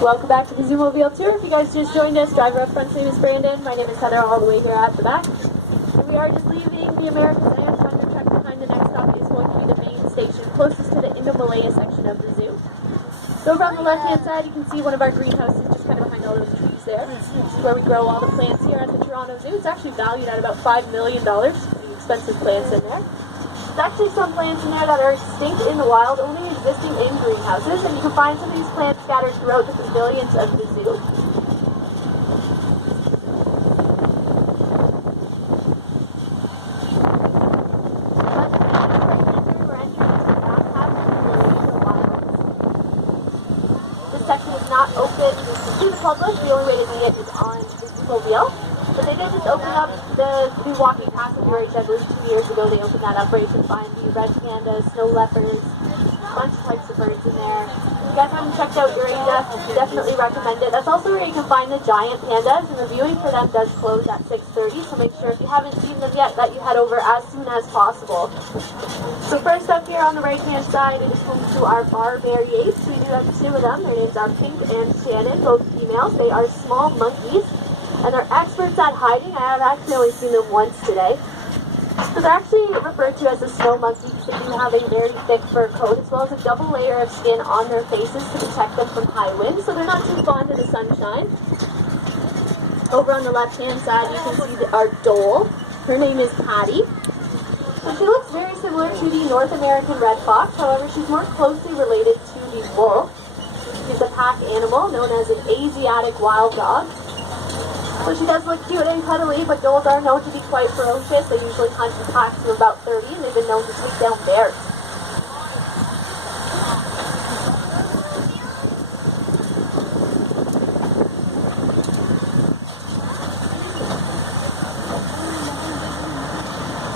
Welcome back to the Zoomobile tour. If you guys just joined us, driver up front's name is Brandon. My name is Heather, all the way here at the back. And we are just leaving the Americas and Thunder truck behind. The next stop is going to be the main station, closest to the Indo-Malaya section of the zoo. So over on the left-hand side, you can see one of our greenhouses just kind of behind all those trees there. This is where we grow all the plants here at the Toronto Zoo. It's actually valued at about $5 million. Pretty expensive plants in there. There's actually some plants in there that are extinct in the wild, only existing in greenhouses, and you can find some of these plants scattered throughout the pavilions of the zoo. This section is not open to the public. The only way to see it is on the Zoomobile. But they did just open up the new walking path of your age, I believe 2 years ago. They opened that up where you can find the red pandas, snow leopards, a bunch of types of birds in there. If you guys haven't checked out Eurasia, definitely recommend it. That's also where you can find the giant pandas, and the viewing for them does close at 6:30, so make sure if you haven't seen them yet that you head over as soon as possible. So first up here on the right hand side, it is home to our barbariates. We do have 2 of them. Their names are Pink and Shannon, both females. They are small monkeys, and they're experts at hiding. I have actually only seen them once today. So they're actually referred to as the snow monkeys because they do have a very thick fur coat as well as a double layer of skin on their faces to protect them from high winds, so they're not too fond of the sunshine. Over on the left-hand side, you can see our dhole. Her name is Patty. So she looks very similar to the North American red fox, however, she's more closely related to the wolf. She's a pack animal known as an Asiatic wild dog. So she does look cute and cuddly, but dholes are known to be quite ferocious. They usually hunt in packs of about 30, and they've been known to take down bears.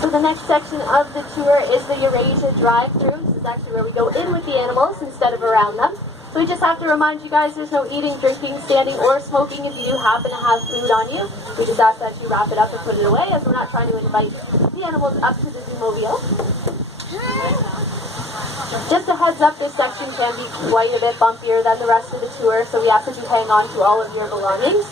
So the next section of the tour is the Eurasia drive-thru. This is actually where we go in with the animals instead of around them. So we just have to remind you guys there's no eating, drinking, standing, or smoking if you do happen to have food on you. We just ask that you wrap it up and put it away, as we're not trying to invite the animals up to the Zoomobile. Just a heads up, this section can be quite a bit bumpier than the rest of the tour, so we ask that you hang on to all of your belongings.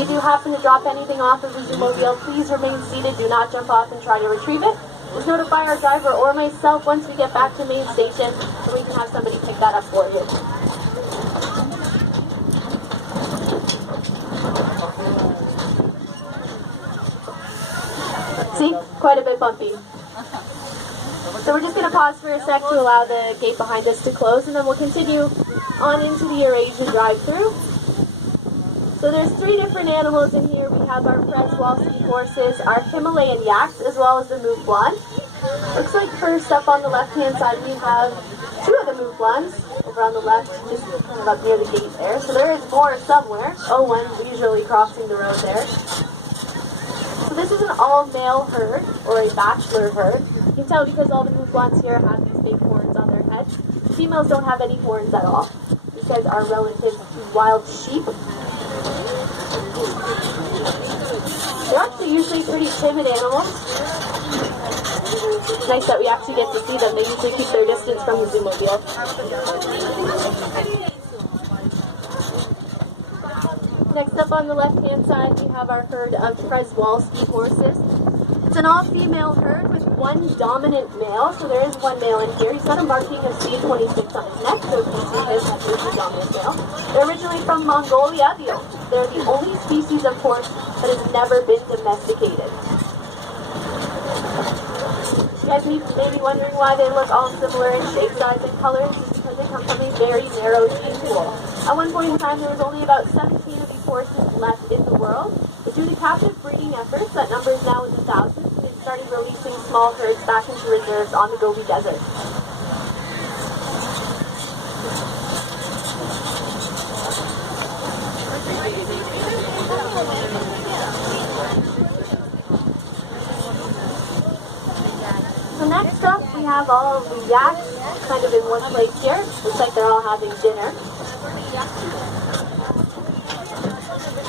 If you happen to drop anything off of the Zoomobile, please remain seated. Do not jump off and try to retrieve it. Just notify our driver or myself once we get back to main station so we can have somebody pick that up for you. See? Quite a bit bumpy. So we're just going to pause for a sec to allow the gate behind us to close, and then we'll continue on into the Eurasia drive-thru. So there's 3 different animals in here. We have our Przewalski horses, our Himalayan yaks, as well as the mouflon. Looks like first up on the left-hand side we have 2 of the mouflons over on the left, just kind of up near the gate there. So there is more somewhere. Oh, one leisurely crossing the road there. So this is an all-male herd, or a bachelor herd. You can tell because all the mouflons here have these big horns on their heads. Females don't have any horns at all. These guys are relative to wild sheep. They're actually usually pretty timid animals. It's nice that we actually get to see them. They usually keep their distance from the Zoomobile. Next up on the left-hand side, we have our herd of Przewalski horses. It's an all-female herd with 1 dominant male, so there is 1 male in here. He's got a marking of C26 on his neck, so if you see his, that is the dominant male. They're originally from Mongolia. They're the only species of horse that has never been domesticated. You guys may be wondering why they look all similar in shape, size, and colors. It's because they come from a very narrow gene pool. At one point in time, there was only about 17 of these horses left in the world. But due to captive breeding efforts, that number is now in the thousands, and they started releasing small herds back into reserves on the Gobi Desert. So next up, we have all of the yaks kind of in one place here. Looks like they're all having dinner.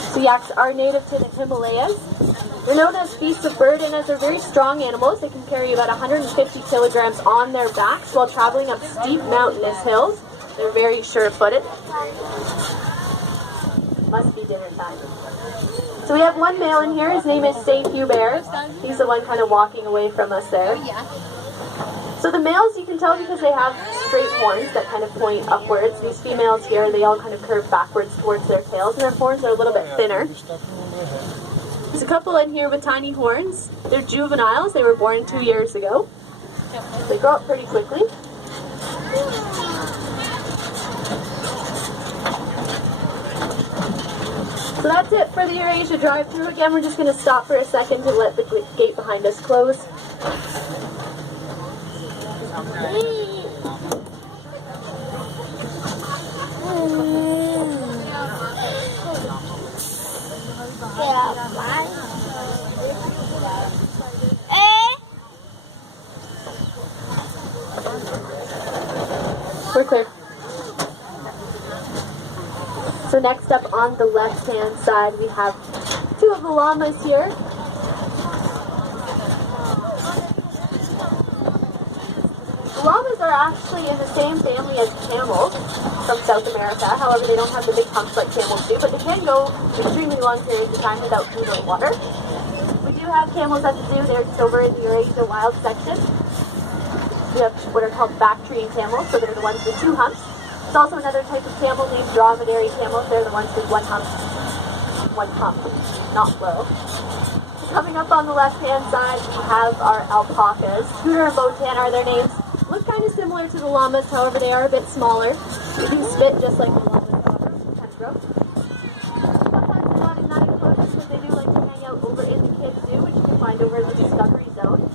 So yaks are native to the Himalayas. They're known as beasts of burden as they're very strong animals. They can carry about 150 kilograms on their backs while traveling up steep mountainous hills. They're very sure-footed. Must be dinner time. So we have one male in here. His name is St. Hubert. He's the one kind of walking away from us there. So the males, you can tell because they have straight horns that kind of point upwards. These females here, they all kind of curve backwards towards their tails, and their horns are a little bit thinner. There's a couple in here with tiny horns. They're juveniles. They were born 2 years ago. They grow up pretty quickly. So that's it for the Eurasia drive-thru. Again, we're just going to stop for a second to let the gate behind us close. We're clear. So next up on the left-hand side, we have two of the llamas here. The llamas are actually in the same family as camels from South America. However, they don't have the big humps like camels do, but they can go extremely long periods of time without food or water. We do have camels at the zoo. They're just over in the Eurasia wild section. We have what are called Bactrian camels, so they're the ones with two humps. There's also another type of camel named dromedary camels. They're the ones with one hump, not plural. Coming up on the left-hand side, we have our alpacas. Scooter and Botan are their names. Look kind of similar to the llamas, however, they are a bit smaller. They do spit just like the llamas, however, sometimes grow. Sometimes they're not in that enclosure because they do like to hang out over in the kids' zoo, which you can find over in the Discovery Zone.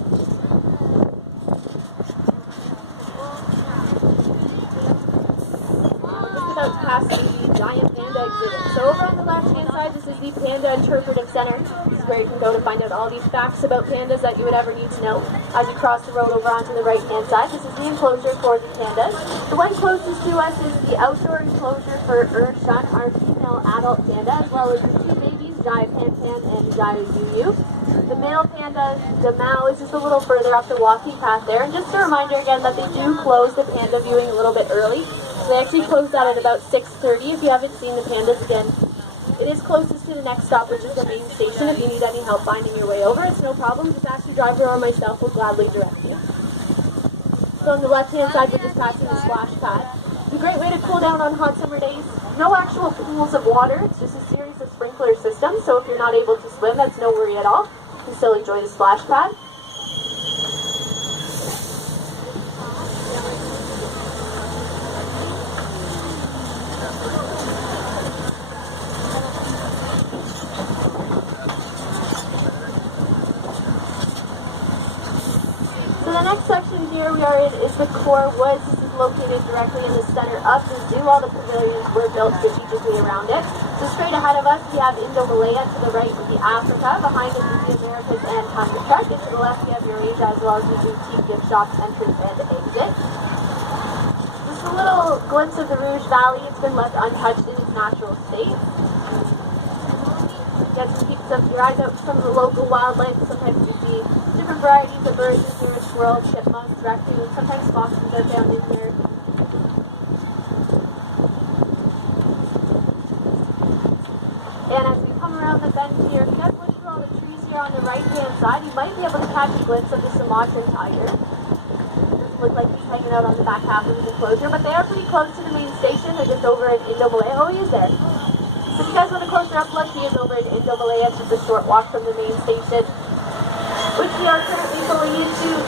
About to pass the giant panda exhibit. So over on the left-hand side, this is the Panda Interpretive Center. This is where you can go to find out all these facts about pandas that you would ever need to know. As you cross the road over onto the right-hand side, this is the enclosure for the pandas. The one closest to us is the outdoor enclosure for Shun, our female adult panda, as well as the two babies, Jai Pan Pan and Jai Yu Yu. The male panda, the Mao, is just a little further up the walking path there. And just a reminder again that they do close the panda viewing a little bit early. They actually closed that at about 6:30. If you haven't seen the pandas again, it is closest to the next stop, which is the main station. If you need any help finding your way over, it's no problem. Just ask your driver or myself will gladly direct you. So on the left-hand side, we're just passing the splash pad. It's a great way to cool down on hot summer days. No actual pools of water. It's just a series of sprinkler systems. So if you're not able to swim, that's no worry at all. You can still enjoy the splash pad. The next section here we are in is the core woods. This is located directly in the center of the zoo. All the pavilions were built strategically around it. So straight ahead of us we have Indo-Malaya, to the right would be Africa, behind us is the Americas and Tundra Trek, and to the left we have Eurasia, as well as the boutique gift shops, entrance and exit. Just a little glimpse of the Rouge Valley. It's been left untouched in its natural state. Get to keep your eyes out for some of the local wildlife. Sometimes you see different varieties of birds in here, squirrels, chipmunks, raccoons, sometimes foxes are found in here. And as we come around the bend here, if you guys look through all the trees here on the right-hand side, you might be able to catch a glimpse of the Sumatran tiger. It doesn't look like he's hanging out on the back half of the enclosure, but they are pretty close to the main station. They're just over in Indo-Malaya. Oh, he is there. So if you guys want a closer up look, he is over in Indo-Malaya. It's just a short walk from the main station, which we are currently going into.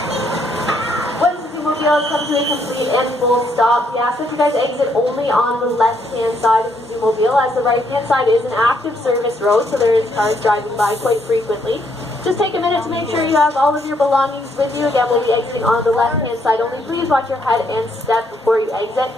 Once the Zoomobile has come to a complete and full stop, we ask that you guys exit only on the left-hand side of the Zoomobile, as the right-hand side is an active service road, so there is cars driving by quite frequently. Just take a minute to make sure you have all of your belongings with you. Again, we'll be exiting on the left-hand side only. Please watch your head and step before you exit.